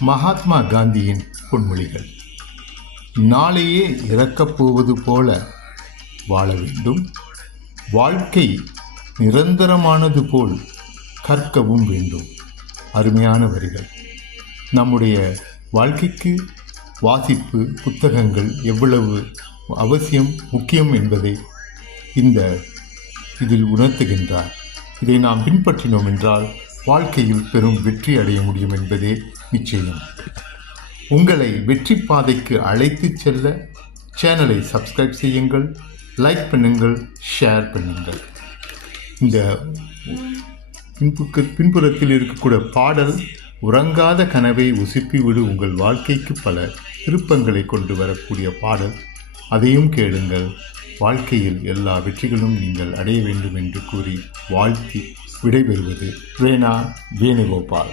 மகாத்மா காந்தியின் பொன்மொழிகள். நாளையே இறக்கப் போவது போல வாழ வேண்டும். வாழ்க்கை நிரந்தரமானது போல் கற்கவும் வேண்டும். அருமையான வரிகள். நம்முடைய வாழ்க்கைக்கு வாசிப்பு, புத்தகங்கள் எவ்வளவு அவசியம், முக்கியம் என்பதை இதில் உணர்த்துகின்றார். இதை நாம் பின்பற்றினோம் என்றால் வாழ்க்கையில் பெரும் வெற்றி அடைய முடியும் என்பதே நிச்சயம். உங்களை வெற்றி பாதைக்கு அழைத்து செல்ல சேனலை சப்ஸ்கிரைப் செய்யுங்கள், லைக் பண்ணுங்கள், ஷேர் பண்ணுங்கள். இந்த பின்புறத்தில் இருக்கக்கூடிய பாடல், உறங்காத கனவை உசுப்பிவிடு உங்கள் வாழ்க்கைக்கு பல திருப்பங்களை கொண்டு வரக்கூடிய பாடல். அதையும் கேளுங்கள். வாழ்க்கையில் எல்லா வெற்றிகளும் நீங்கள் அடைய வேண்டும் என்று கூறி வாழ்த்தி விடைபெறுவது வேணா வேணுகோபால்.